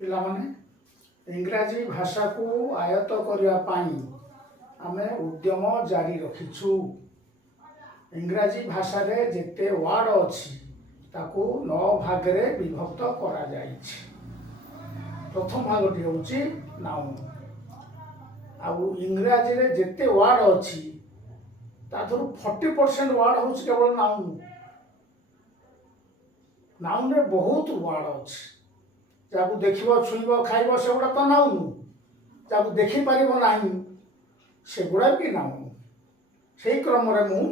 ପିଲାମାନେ ଇଂରାଜୀ ଭାଷାକୁ ଆୟତ୍ତ କରିବା ପାଇଁ ଆମେ ଉଦ୍ୟମ ଜାରି ରଖିଛୁ। ଇଂରାଜୀ ଭାଷାରେ ଯେତେ ୱାର୍ଡ ଅଛି ତାକୁ 9 ଭାଗରେ ବିଭକ୍ତ କରାଯାଇଛି। ପ୍ରଥମ ଭାଗଟି ହେଉଛି ନାଉନ୍। ଆଉ ଇଂରାଜୀରେ ଯେତେ ୱାର୍ଡ ଅଛି ତାଥିରୁ 40% ୱାର୍ଡ ହେଉଛି କେବଳ ନାଉନ୍। ନାଉନ୍ରେ ବହୁତ ୱାର୍ଡ ଅଛି। ଯାହାକୁ ଦେଖିବ, ଛୁଇଁବ, ଖାଇବ ସେଗୁଡ଼ା ତ ନାଉନ୍। ଯାହାକୁ ଦେଖିପାରିବ ନାହିଁ ସେଗୁଡ଼ା ବି ନାଉନ୍। ସେଇ କ୍ରମରେ ମୁଁ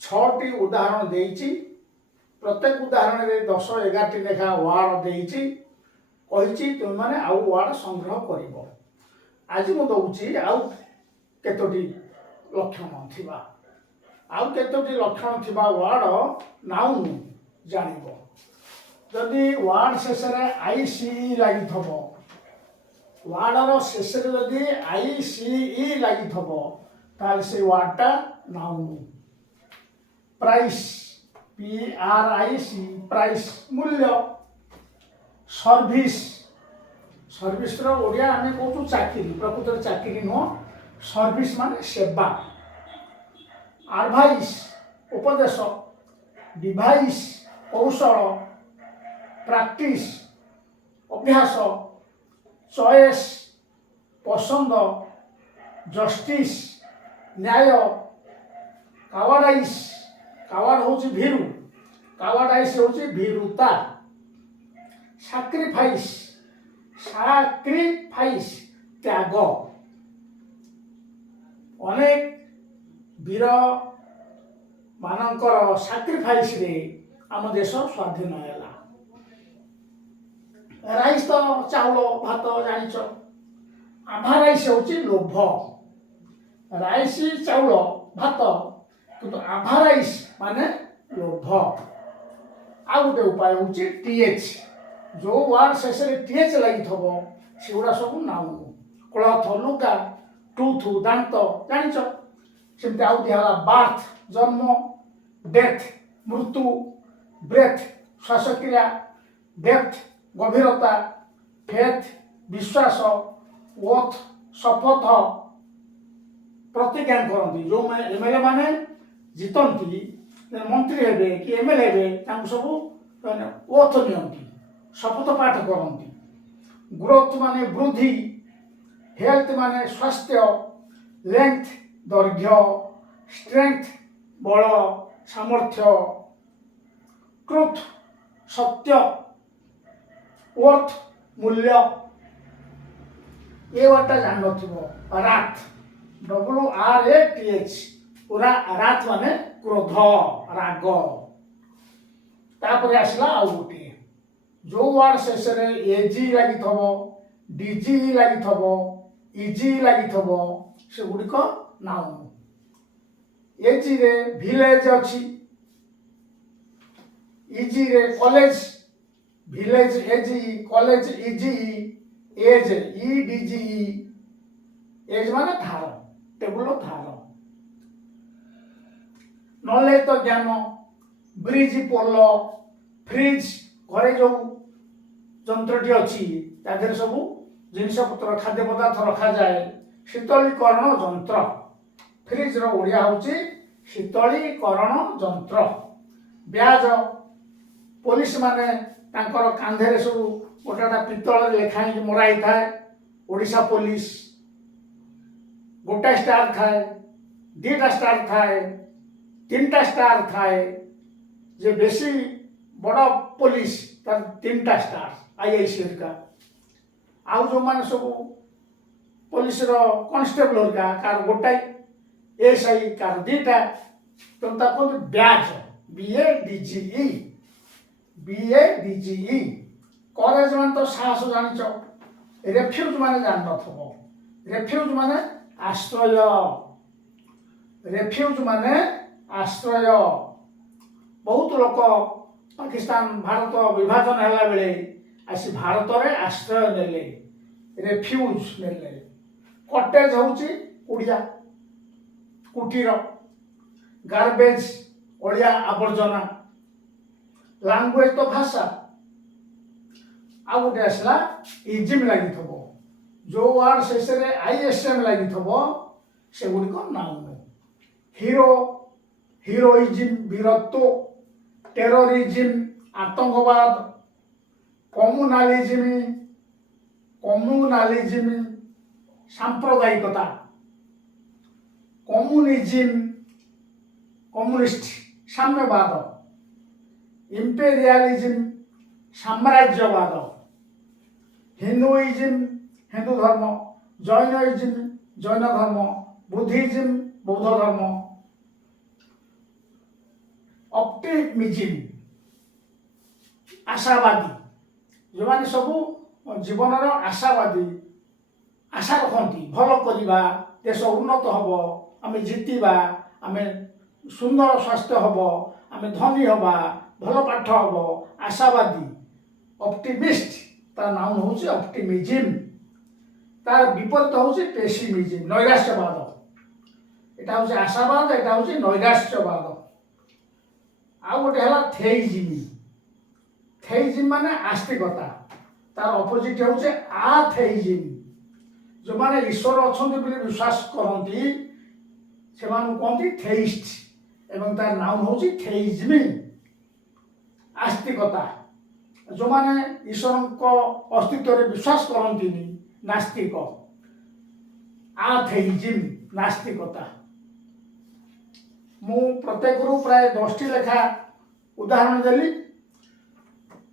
6ଟି ଉଦାହରଣ ଦେଇଛି। ପ୍ରତ୍ୟେକ ଉଦାହରଣରେ 10-11ଟି ଲେଖା ୱାର୍ଡ ଦେଇଛି। କହିଛି ତୁମେମାନେ ଆଉ ୱାର୍ଡ ସଂଗ୍ରହ କରିବ। ଆଜି ମୁଁ ଦେଉଛି ଆଉ କେତୋଟି ଲକ୍ଷଣ ଥିବା ୱାର୍ଡ ନାଉନ୍ ଜାଣିବ। ଯଦି ୱାର୍ଡ ଶେଷରେ ICE ଲାଗିଥିବ, ୱାର୍ଡର ଶେଷରେ ଯଦି ICE ଲାଗିଥିବ ତାହେଲେ ସେ ୱାର୍ଡଟା ନାଉନ୍। ପ୍ରାଇସ୍, PRIC, ପ୍ରାଇସ୍ ମୂଲ୍ୟ। ସର୍ଭିସ୍, ସର୍ଭିସର ଓଡ଼ିଆ ଆମେ କହୁଛୁ ଚାକିରି, ପ୍ରକୃତରେ ଚାକିରି ନୁହଁ। ସର୍ଭିସ୍ ମାନେ ସେବା। ଆଡଭାଇସ୍, ଉପଦେଶ। ଡିଭାଇସ୍, କୌଶଳ। ପ୍ରାକ୍ଟିସ୍, ଅଭ୍ୟାସ। ଚଏସ୍, ପସନ୍ଦ। ଜଷ୍ଟିସ୍, ନ୍ୟାୟ। କାୱାର୍ଡାଇସ୍, କାୱାର୍ଡ ହେଉଛି ଭୀରୁ, କାୱାର୍ଡାଇସ୍ ହେଉଛି ଭୀରୁତା। ସାକ୍ରିଫାଇସ୍, ତ୍ୟାଗ। ଅନେକ ବୀର ମାନଙ୍କର ସାକ୍ରିଫାଇସ୍ରେ ଆମ ଦେଶ ସ୍ୱାଧୀନ ହେଲା। ରାଇସ୍ ତ ଚାଉଳ, ଭାତ ଜାଣିଛ। ଆଭାରାଇସ୍ ହେଉଛି ଲୋଭ। ରାଇସ୍, ଚାଉଳ, ଭାତ, କିନ୍ତୁ ଆଭାରାଇସ୍ ମାନେ ଲୋଭ। ଆଉ ଗୋଟେ ଉପାୟ ହେଉଛି TH। ଯେଉଁ ୱାର୍ଡ ଶେଷରେ TH ଲାଗିଥିବ ସେଗୁଡ଼ା ସବୁ ନାଉନ୍। କ୍ଲଥ, ଲୁଗା। ଟୁଥ୍, ଦାନ୍ତ, ଜାଣିଛ। ସେମିତି ଆଉ ଦିଆହେଲା ବାର୍ଥ, ଜନ୍ମ। ଡେଥ୍, ମୃତ୍ୟୁ। ବ୍ରେଥ୍, ଶ୍ୱାସକ୍ରିୟା। ଡେପ୍ଥ, ଗଭୀରତା। ଫେଥ୍, ବିଶ୍ୱାସ। ଓଥ୍, ଶପଥ। ପ୍ରତିଜ୍ଞା କରନ୍ତି। ଯେଉଁମାନେ MLA ମାନେ ଜିତନ୍ତି, ମନ୍ତ୍ରୀ ହେବେ କି MLA ହେବେ, ତାଙ୍କୁ ସବୁ ଓଥ୍ ନିଅନ୍ତି, ଶପଥ ପାଠ କରନ୍ତି। ଗ୍ରୋଥ୍ ମାନେ ବୃଦ୍ଧି। ହେଲ୍ଥ ମାନେ ସ୍ୱାସ୍ଥ୍ୟ। ଲେନ୍ଥ, ଦୈର୍ଘ୍ୟ। ଷ୍ଟ୍ରେଂଥ, ବଳ, ସାମର୍ଥ୍ୟ। ଟ୍ରୁଥ୍, ସତ୍ୟ। ୱର୍ଥ, ମୂଲ୍ୟ। ଏ ୱାର୍ଡଟା ଜାଣିନଥିବ। ରାଥ୍, WRATH, ପୁରା ରାଥ୍ ମାନେ କ୍ରୋଧ, ରାଗ। ତାପରେ ଆସିଲା ଆଉ ଗୋଟିଏ। ଯେଉଁ ୱାର୍ଡ ଶେଷରେ AG ଲାଗିଥିବ, DG ଲାଗିଥିବ, EG ଲାଗିଥିବ ସେଗୁଡ଼ିକ ନାଉନ୍। AGରେ ଭିଲେଜ୍ ଅଛି। EGରେ college. Village AG, college EGE, edge EDGE। Edge ମାନେ ଧାର, ଟେବୁଲ ଧାର। ନଲେଜ ତ ଜ୍ଞାନ। ବ୍ରିଜ୍, ପୋଲ। ଫ୍ରିଜ୍, ଘରେ ଯେଉଁ ଯନ୍ତ୍ରଟି ଅଛି ତା ଦେହରେ ସବୁ ଜିନିଷପତ୍ର, ଖାଦ୍ୟ ପଦାର୍ଥ ରଖାଯାଏ। ଶୀତଳୀକରଣ ଯନ୍ତ୍ର। ଫ୍ରିଜ୍ର ଓଡ଼ିଆ ହେଉଛି ଶୀତଳୀକରଣ ଯନ୍ତ୍ର। ବ୍ୟାଜ, ପୋଲିସ ମାନେ ତାଙ୍କର କାନ୍ଧରେ ସବୁ ଗୋଟାଟା ପିତ୍ତଳରେ ଲେଖା ହେଇକି ମରା ହେଇଥାଏ। ଓଡ଼ିଶା ପୋଲିସ। ଗୋଟାଏ ଷ୍ଟାର ଥାଏ, 2ଟା ଷ୍ଟାର ଥାଏ, 3ଟା ଷ୍ଟାର ଥାଏ। ଯେ ବେଶୀ ବଡ଼ ପୋଲିସ ତାର 3ଟା ଷ୍ଟାର, IIC ହେରିକା। ଆଉ ଯେଉଁମାନେ ସବୁ ପୋଲିସର କନଷ୍ଟେବଲ ହେରିକା, କାହାର ଗୋଟାଏ, SI କାହାର 2ଟା, ତେଣୁ ତାକୁ କୁହନ୍ତି ବ୍ୟାଜ। BADGE। କରେଜ ମାନେ ତ ସାହସ, ଜାଣିଛ। ରେଫ୍ୟୁଜ ମାନେ ଜାଣିନଥିବ। ରେଫ୍ୟୁଜ ମାନେ ଆଶ୍ରୟ। ରେଫ୍ୟୁଜ ମାନେ ଆଶ୍ରୟ। ବହୁତ ଲୋକ ପାକିସ୍ତାନ ଭାରତ ବିଭାଜନ ହେଲା ବେଳେ ଆସି ଭାରତରେ ଆଶ୍ରୟ ନେଲେ, ରେଫ୍ୟୁଜ ନେଲେ। କଟେଜ ହେଉଛି କୁଡ଼ିଆ, କୁଟୀର। ଗାର୍ବେଜ, ଅଳିଆ ଆବର୍ଜନା। ଲାଙ୍ଗୁଏଜ ତ ଭାଷା। ଆଉ ଗୋଟେ ଆସିଲା ଇଜିମ୍ ଲାଗିଥିବ। ଯେଉଁ ୱାର୍ଡ ଶେଷରେ ISM ଲାଗିଥିବ ସେଗୁଡ଼ିକ ନାଉନ୍। ହିରୋ, ହିରୋଇଜିମ୍ ବୀରତ୍ୱ, ଟେରରିଜିମ୍ ଆତଙ୍କବାଦ, କମ୍ୟୁନାଲିଜିମ୍ ସାମ୍ପ୍ରଦାୟିକତା, କମ୍ୟୁନିଷ୍ଟ ସାମ୍ୟବାଦ, ଇମ୍ପେରିଆଲିଜିମ୍ ସାମ୍ରାଜ୍ୟବାଦ, ହିନ୍ଦୁଇଜିମ୍ ହିନ୍ଦୁ ଧର୍ମ, ଜୈନଇଜିମ୍ ଜୈନ ଧର୍ମ, ବୁଦ୍ଧିଜିମ୍ ବୌଦ୍ଧ ଧର୍ମ, ଅପ୍ଟିମିଜିମ୍ ଆଶାବାଦୀ, ଯେଉଁମାନେ ସବୁ ଜୀବନର ଆଶାବାଦୀ, ଆଶା ରଖନ୍ତି ଭଲ କରିବା, ଦେଶ ଉନ୍ନତ ହେବ, ଆମେ ଜିତିବା, ଆମେ ସୁନ୍ଦର ସ୍ୱାସ୍ଥ୍ୟ ହେବ, ଆମେ ଧନୀ ହେବା, ଭଲ ପାଠ ହେବ, ଆଶାବାଦୀ ଅପ୍ଟିମିଷ୍ଟ, ତାର ନାମ ହେଉଛି ଅପ୍ଟିମିଜିମ୍। ତାର ବିପରୀତ ହେଉଛି ପେସିମିଜିମ୍ ନୈରାଶ୍ୟବାଦ। এটা ହେଉଛି ଆଶାବାଦ, এটা ହେଉଛି ନୈରାଶ୍ୟବାଦ। ଆଉ ଗୋଟେ ହେଲା ଥେଇଜିମ୍। ଥେଇଜିମ୍ ମାନେ ଆସ୍ତିକତା, ତାର ଅପୋଜିଟ୍ ହେଉଛି ଆଥେଇଜିମ୍। ଯେଉଁମାନେ ଈଶ୍ୱର ଅଛନ୍ତି ବୋଲି ବିଶ୍ୱାସ କରନ୍ତି ସେମାନଙ୍କୁ କୁହନ୍ତି ଥେଇଷ୍ଟ ଏବଂ ତାର ନାମ ହେଉଛି ଥେଇଜିମ୍ ଆସ୍ତିକତା। ଯେଉଁମାନେ ଈଶ୍ୱରଙ୍କ ଅସ୍ତିତ୍ୱରେ ବିଶ୍ୱାସ କରନ୍ତିନି ନାସ୍ତିକ, ଆଥେଇଜିମ୍ ନାସ୍ତିକତା। ମୁଁ ପ୍ରତ୍ୟେକରୁ ପ୍ରାୟ 10ଟି ଲେଖା ଉଦାହରଣ ଦେଲି।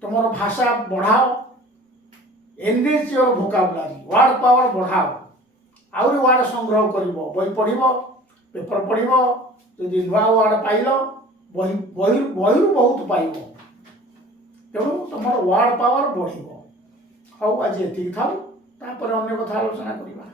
ତୁମର ଭାଷା ବଢ଼ାଅ, enrich your vocabulary, word power ବଢ଼ାଅ, ଆହୁରି ୱାର୍ଡ ସଂଗ୍ରହ କରିବ, ବହି ପଢ଼ିବ, ପେପର ପଢ଼ିବ, ଯଦି ନୂଆ ୱାର୍ଡ ପାଇଲ ବହିରୁ ବହୁତ ପାଇବ, ତେଣୁ ତୁମର ୱାର୍ଡ ପାୱାର ବଢ଼ିବ। ହଉ, ଆଜି ଏତିକି ଥାଉ, ତାପରେ ଅନ୍ୟ କଥା ଆଲୋଚନା କରିବା।